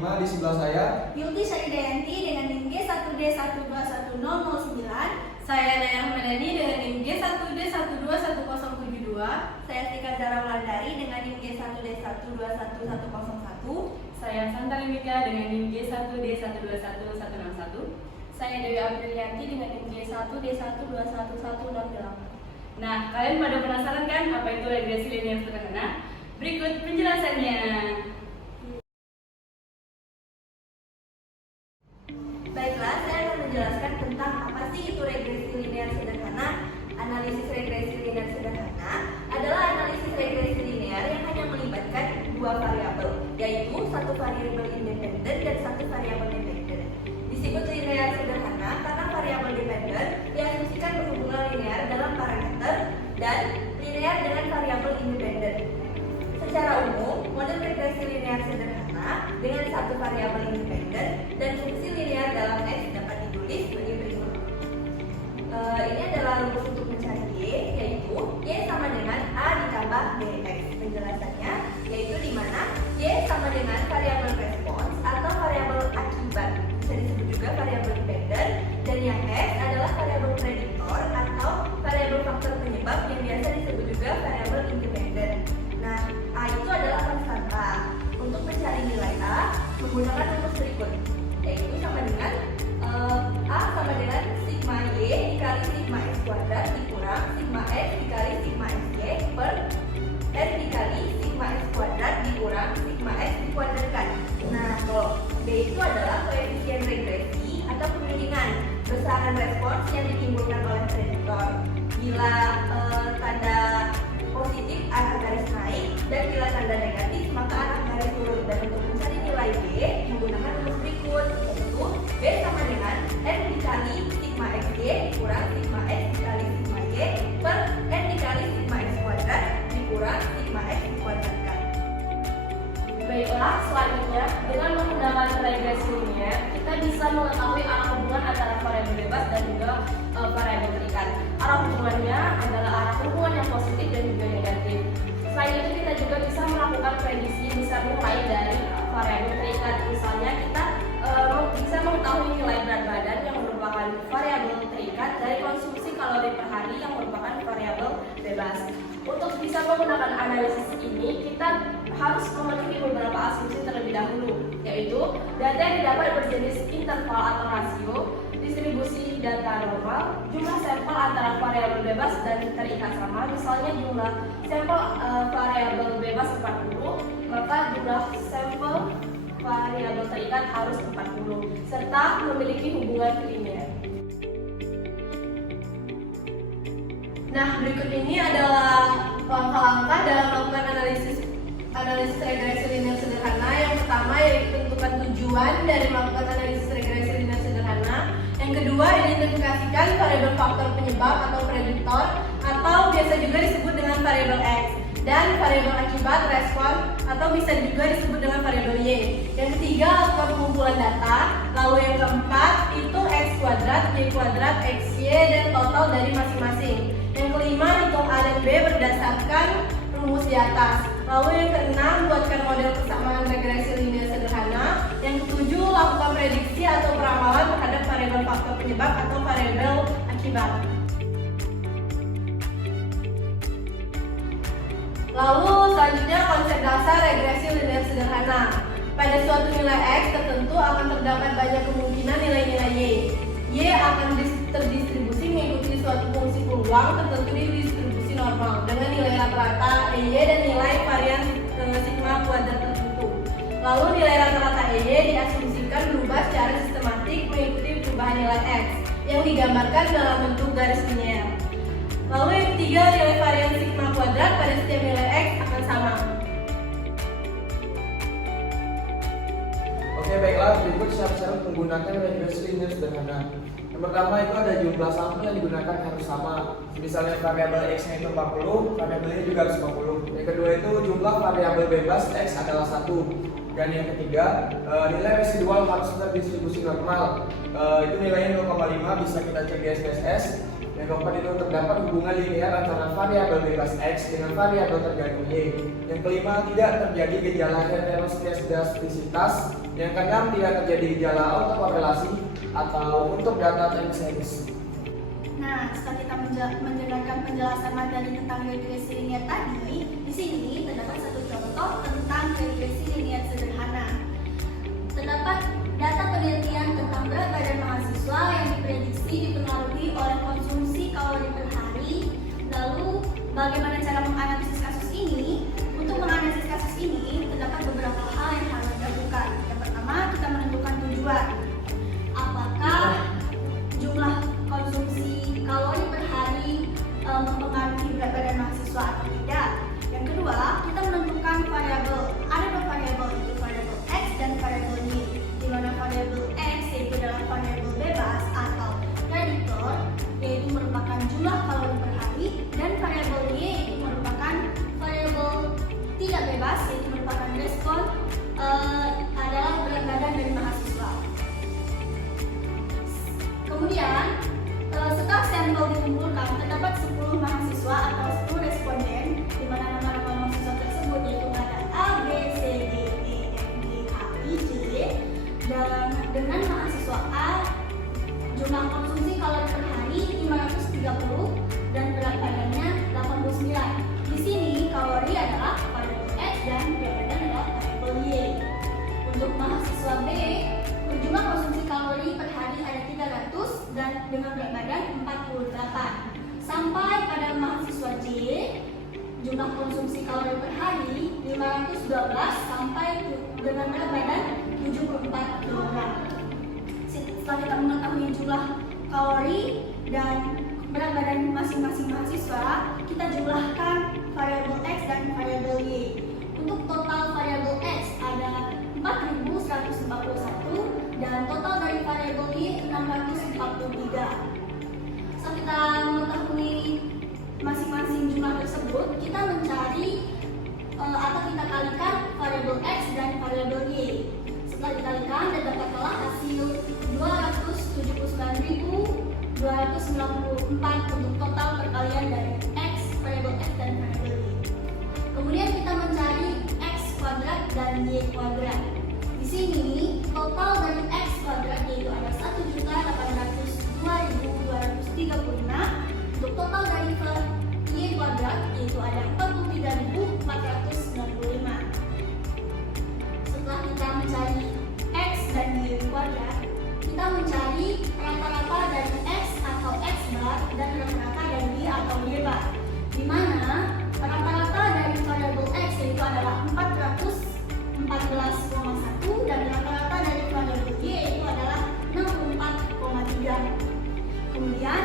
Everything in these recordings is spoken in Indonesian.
Di sebelah saya Yulti Syaridayanti dengan NIM G1D1211009. Saya Naya Ahmadani dengan NIM G1D12172. Saya Tika Zara Wulandari dengan NIM G1D1211101. Saya Santari Mika dengan NIM G1D1211161. Saya Dewi Aprilianti dengan NIM G1D1211168. Nah, kalian pada penasaran kan apa itu regresi linear sederhana? Berikut penjelasannya. Baiklah, saya akan menjelaskan tentang apa sih itu regresi linear sederhana. Analisis regresi linear sederhana adalah analisis regresi linear yang hanya melibatkan dua variabel, yaitu satu variabel independen dan satu variabel dependen. Disebut linear sederhana karena variabel dependen diasumsikan berhubungan linear dalam parameter dan linear dengan variabel independen. Secara umum, model regresi linear sederhana dengan satu variabel independen dan fungsi linear dalam S dapat ditulis sebagai berikut. Ini adalah rumus untuk mencari Y, yaitu Y sama dengan A ditambah BX. Penjelasannya yaitu di mana Y sama dengan variabel respons atau variabel akibat, bisa disebut juga variabel dependen, dan yang S adalah variabel prediktor atau variabel faktor penyebab yang biasa disebut juga variabel independen. Nah, A itu adalah konstanta. Untuk mencari nilai A menggunakan rumus berikut, yaitu sama dengan A sama dengan sigma Y dikali sigma X kuadrat dikurang sigma X dikali sigma XY per N dikali sigma X kuadrat dikurang sigma X dikuadratkan. Nah, kalau B itu adalah koefisien regresi atau pembimbingan besaran respons yang ditimbulkan oleh prediktor. Bila tanda positif arah garis naik dan bila tanda negatif maka arah garis turun. Dan untuk mencari nilai B menggunakan rumus berikut, yaitu B sama dengan N dikali sigma XY dikurang sigma X dikali sigma Y per N dikali sigma X kuadrat dikurang sigma X dikuadratkan. Baiklah, selanjutnya dengan menggunakan regresi linear kita bisa mengetahui arah hubungan antara variabel bebas dan juga variabel terikat. Arah hubungannya adalah arah hubungan yang positif dan juga negatif. Selain itu kita juga bisa melakukan prediksi bisa nilai dari variabel terikat. Misalnya kita bisa mengetahui nilai berat badan yang merupakan variabel terikat dari konsumsi kalori per hari yang merupakan variabel bebas. Untuk bisa menggunakan analisis ini kita harus memenuhi beberapa asumsi terlebih dahulu, yaitu data yang didapat berjenis interval atau rasio, distribusi data normal, jumlah sampel antara variabel bebas dan terikat sama. Misalnya jumlah sampel variabel bebas 40, maka jumlah sampel variabel terikat harus 40, serta memiliki hubungan linear. Nah, berikut ini adalah langkah-langkah dalam melakukan analisis regresi linear sederhana. Yang pertama yaitu tentukan tujuan dari melakukan analisis regresi linear sederhana. Yang kedua, identifikasikan variabel faktor penyebab atau prediktor atau biasa juga disebut dengan variabel X, dan variabel akibat respon atau bisa juga disebut dengan variabel Y. Yang ketiga, lakukan pengumpulan data. Lalu yang keempat itu X kuadrat, Y kuadrat, XY dan total dari masing-masing. Yang kelima, hitung A dan B berdasarkan rumus di atas. Lalu yang keenam, buatkan model persamaan regresi linear sederhana. Yang ketujuh, lakukan prediksi atau peramalan terhadap variabel faktor penyebab atau variabel akibat. Lalu selanjutnya konsep dasar regresi linear sederhana. Pada suatu nilai X tertentu akan terdapat banyak kemungkinan nilai-nilai Y. Y akan terdistribusi mengikuti suatu fungsi peluang tertentu di distribusi normal dengan nilai rata-rata EY dan nilai varian sigma kuadrat tertentu. Lalu nilai rata-rata EY diasumsikan berubah secara sistematik mengikuti perubahan nilai X yang digambarkan dalam bentuk garis linear. Lalu yang ketiga, nilai varian sigma kuadrat pada setiap nilai X akan sama. Oke, baiklah, berikut syarat-syarat menggunakan regresi linear sederhana. Yang pertama itu ada jumlah sampel yang digunakan harus sama. Misalnya variabel X-nya itu 40, variabel Y juga harus 50. Yang kedua itu jumlah variabel bebas X adalah 1. Dan yang ketiga, nilai residual harus terdistribusi normal. Itu nilainya 0,5, bisa kita cek di SPSS. Yang keempat itu terdapat hubungan linear antara variabel bebas X dengan variabel tergantung Y. Yang kelima, tidak terjadi gejala heteroskedastisitas. Yang keenam, tidak terjadi gejala autokorelasi atau untuk data time series. Nah, setelah kita mendengarkan penjelasan materi tentang regresi linear tadi, di sini terdapat satu contoh tentang regresi linear sederhana. Terdapat data penelitian tentang berat badan mahasiswa yang diprediksi dipengaruhi oleh konsumsi kalori per hari. Lalu, bagaimana cara menganalisis kasus ini? Untuk menganalisis kasus ini, terdapat beberapa hal yang harus dilakukan. Yang pertama, kita menentukan tujuan. Apakah jumlah konsumsi kalori per hari mempengaruhi berat badan mahasiswa atau tidak? Yang kedua, kita menentukan variabel. Ada dua variabel, yaitu variabel X dan variabel Y. Di mana variabel X yaitu adalah variabel bebas atau prediktor, yaitu merupakan jumlah kalori per hari, dan variabel Y yaitu merupakan variabel tidak bebas, yaitu merupakan respon adalah berat badan dari mahasiswa. Kemudian, setelah sampel dikumpulkan, terdapat 10 mahasiswa atau 10 responden, di mana nama-nama mahasiswa tersebut yaitu ada A, B, C, D, E, F, G, H, I, J. Dan dengan mahasiswa A, jumlah konsumsi kalori per hari 530 dan berat badannya 89. Di sini kalori adalah variabel X dan berat badan adalah variabel Y. Untuk mahasiswa B, jumlah konsumsi kalori per hari ada 300 dan dengan berat badan 48. Sampai pada mahasiswa J, jumlah konsumsi kalori per hari 512 sampai dengan berat badan 74 kg. Setelah kita mengetahui jumlah kalori dan berat badan masing-masing mahasiswa, kita jumlahkan variabel X dan variabel Y. Untuk total variabel X ada 4.141 dan total dari variabel Y 643. Setelah kita mengetahui masing-masing jumlah tersebut, kita mencari atau kita kalikan variabel X dan variabel Y. Setelah dikalikan, didapatlah hasil 279.294 untuk total perkalian dari X, variabel X dan variabel Y. Kemudian kita mencari X kuadrat dan Y kuadrat. Di sini total dari X kuadrat yaitu ada 1.802.236. Untuk total dari Y kuadrat yaitu ada 43.495. Setelah kita mencari X dan Y kuadrat, kita mencari rata-rata dari X atau X bar dan rata-rata dari Y atau Y bar. Di mana rata-rata dari variabel X yaitu adalah 414,1 dan rata-rata dari variabel Y yaitu adalah 64,3. Kemudian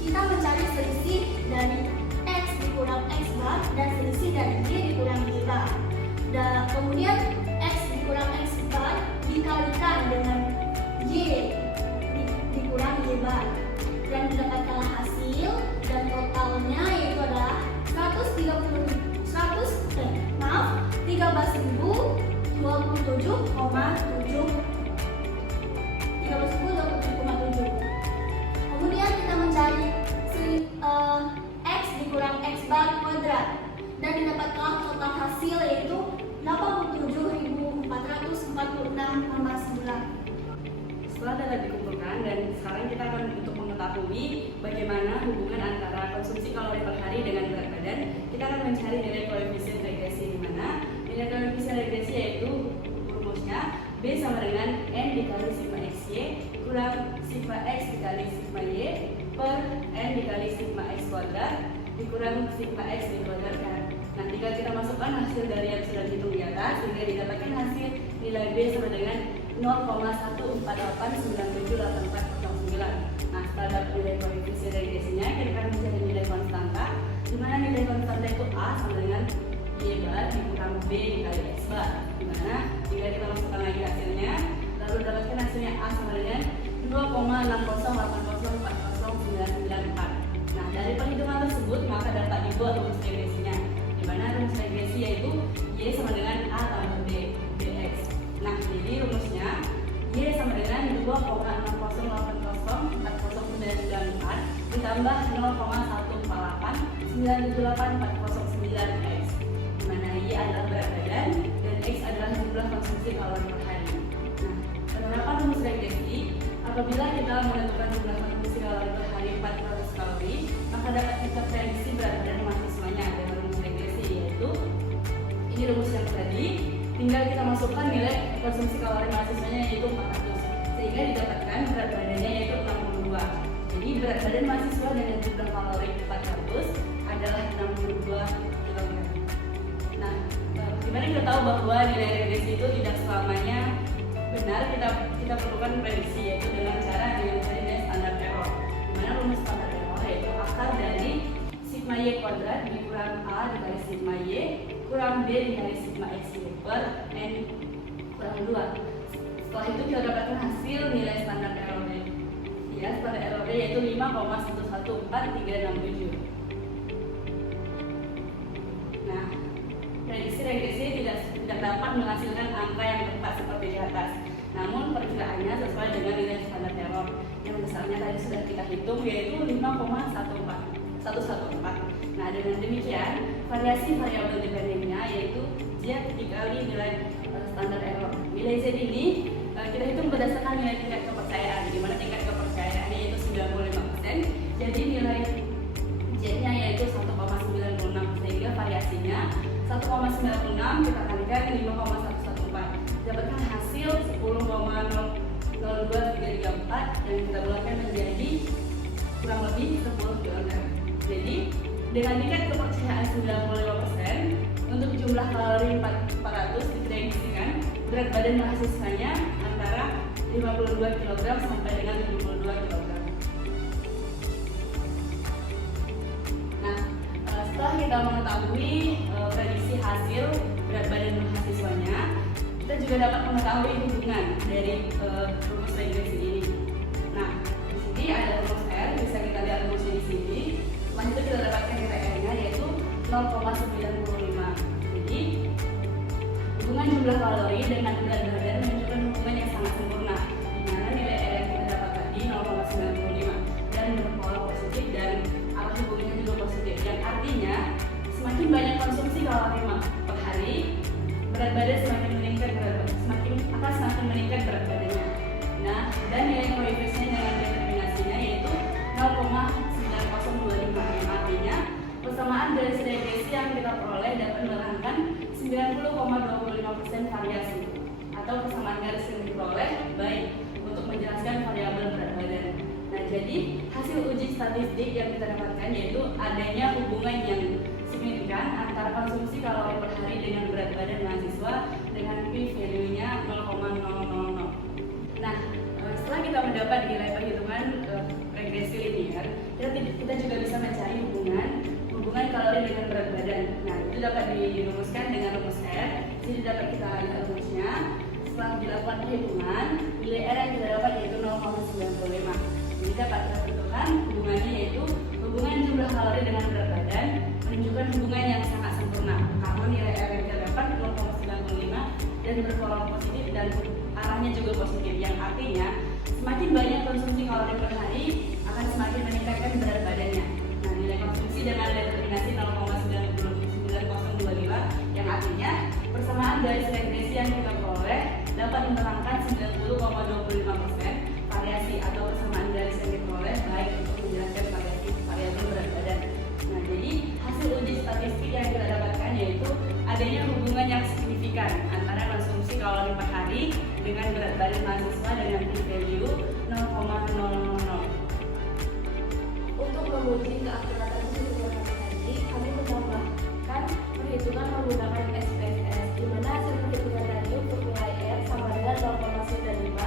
kita mencari selisih dari X dikurang X bar dan selisih dari Y dikurang Y bar. Dan kemudian X dikurang X bar dikalikan dengan Y dikurang Y bar dan didapatkanlah hasil dan totalnya yaitu adalah 13.027,7. Kemudian kita mencari X dikurang X bar kuadrat dan didapatkan total hasil yaitu 87.446,9. Setelah data dikumpulkan dan sekarang kita akan untuk mengetahui bagaimana hubungan antara konsumsi kalori per hari dengan berat badan, kita akan mencari nilai koefisien regresi, di mana nilai koefisien regresi yaitu rumusnya B sama dengan N dikali sigma XY kurang sigma X dikali sigma Y per N dikali sigma X kuadrat dikurang sigma X dikuadratkan. Nah, jika kita masukkan hasil dari yang sudah dihitung di atas, sehingga didapatkan hasil nilai B sama dengan 0,148978409. Nah, setelah dapat nilai koefisien regresinya, kita akan mencari nilai konstanta, di mana nilai konstanta itu A sama dengan Y bar dikurang B dikali X bar. Di mana jika kita masukkan lagi hasilnya, lalu dapatkan hasilnya A sama dengan 2,608040994. Nah, dari perhitungan tersebut maka dapat dibuat rumus regresinya, di mana rumus regresi yaitu Y sama dengan A tambah B dx. Nah, jadi rumusnya Y sama dengan 2,608040994 ditambah 0,148978,409 X, di mana Y adalah berat badan dan X adalah jumlah konsumsi kalori per hari. Nah, penerapan rumus regresi, apabila kita menentukan jumlah konsumsi kalori per hari 400 kalori, maka dapat kita prediksi berat badan mahasiswanya dengan rumus regresi, yaitu ini rumus yang tadi, tinggal kita masukkan nilai konsumsi kalori mahasiswanya yaitu 400, sehingga didapatkan berat badannya yaitu 62. Jadi berat badan mahasiswa dengan jumlah kalori 400 adalah 62 kg. Nah, gimana kita tahu bahwa nilai regresi itu tidak selamanya benar? Kita perlukan prediksi, yaitu dengan cara mencari nilai standar error. Dimana rumus standar error yaitu akar dari sigma y kuadrat dikurang a dikali sigma y kurang b dikali sigma x per n kurang 2. Setelah itu kita dapatkan hasil nilai standar errornya. Ya, standar errornya yaitu 5,114367. Nah, prediksi regresi tidak dapat menghasilkan angka yang tepat seperti di atas. Namun perkiraannya sesuai dengan nilai standar error yang besarnya tadi sudah kita hitung, yaitu 5,114. Nah, dengan demikian variasi variabel dependennya yaitu Z dikali nilai standar error. Nilai Z ini kita hitung berdasarkan nilai tingkat kepercayaan, di mana tingkat kepercayaannya yaitu 95%. Jadi nilai Z-nya yaitu 1,96, sehingga variasinya 1,96 kita kalikan 5,114, dapatkan hasil 10,00234 dan kita bulatkan menjadi kurang lebih 10 kg. Jadi dengan tingkat kepercayaan 95% untuk jumlah kalori 400 diprediksikan berat badan mahasiswanya antara 52 kg sampai dengan 72 kg. Nah, setelah kita mengetahui prediksi hasil berat badan mahasiswanya, kita juga dapat mengetahui hubungan dari rumus regresi ini. Nah, di sini ada rumus R, bisa kita lihat rumusnya di sini. Setelah itu kita dapatkan nilai R-nya yaitu 0,95. Jadi hubungan jumlah kalori dengan berat badan menunjukkan hubungan yang sangat sempurna, di mana nilai R yang kita dapat tadi 0,95 dan berpola positif dan arah hubungannya juga positif, yang artinya semakin banyak konsumsi kalori per hari, berat badan semakin meningkat semakin meningkat berat badannya. Nah, dan nilai koefisiennya dengan determinasinya yaitu 0,9025, yang artinya persamaan garis regresi yang kita peroleh dapat menerangkan 90,25% variasi atau persamaan garis yang diperoleh baik untuk menjelaskan variabel berat badan. Nah, jadi hasil uji statistik yang kita dapatkan yaitu adanya hubungan yang signifikan antara konsumsi kalori per hari dengan berat badan mahasiswa dengan p-value-nya 0,000. Nah, setelah kita mendapat nilai perhitungan regresi linear, kita juga bisa mencari hubungan kalori dengan berat badan. Nah, itu dapat dirumuskan dengan rumus R. Jadi dapat kita lihat rumusnya. Setelah dilakukan perhitungan, nilai R yang kita dapat yaitu 0,95. Jadi dapat kita tentukan hubungannya yaitu hubungan jumlah kalori dengan berat badan menunjukkan hubungan yang sangat sempurna karena nilai R yang kita dapat 0,95 dan berpola positif dan arahnya juga positif, yang artinya semakin banyak konsumsi kalori per hari akan semakin meningkatkan berat badannya. Nah, nilai konsumsi dengan determinasi 0,9025 yang artinya persamaan garis regresi yang kita peroleh dapat menerangkan 90,25% variasi atau persamaan garis yang diperoleh baik untuk menjelaskan variabel berat badan. Nah, jadi hasil uji statistik yang kita dapatkan yaitu adanya hubungan yang signifikan antara konsumsi kalori per hari dengan berat badan mahasiswa dengan p-value 0,000. Untuk menguji keakuratan perhitungan tadi, kami menambahkan perhitungan menggunakan SPSS, di mana hasil perhitungan tadi untuk nilai R sama dengan 0,95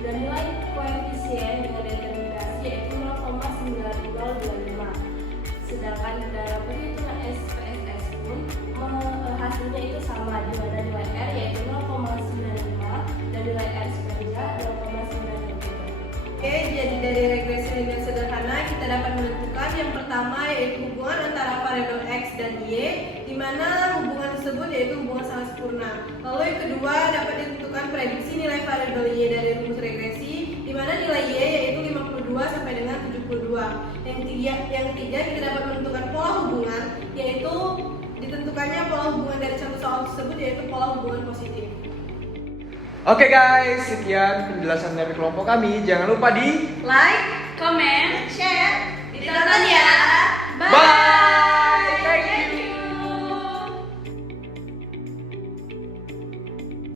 dan nilai koefisien dengan determinasi yaitu 0,9025. Sedangkan dalam perhitungan SPSS pun hasilnya itu sama, di mana nilai R yaitu 0,95 dan nilai R square-nya 0,93. Oke, jadi dari regresi linear sederhana kita dapat menentukan yang pertama yaitu hubungan antara variabel X dan Y, di mana hubungan tersebut yaitu hubungan sangat sempurna. Lalu yang kedua dapat ditentukan prediksi nilai variabel Y dari rumus regresi, di mana nilai Y yaitu 52 sampai dengan 72 Yang ketiga kita dapat menentukan pola hubungan, yaitu ditentukannya pola hubungan dari satu soal tersebut, yaitu pola hubungan positif. Oke guys, sekian penjelasan dari kelompok kami. Jangan lupa di Like, Comment, share, ditonton ya. Bye.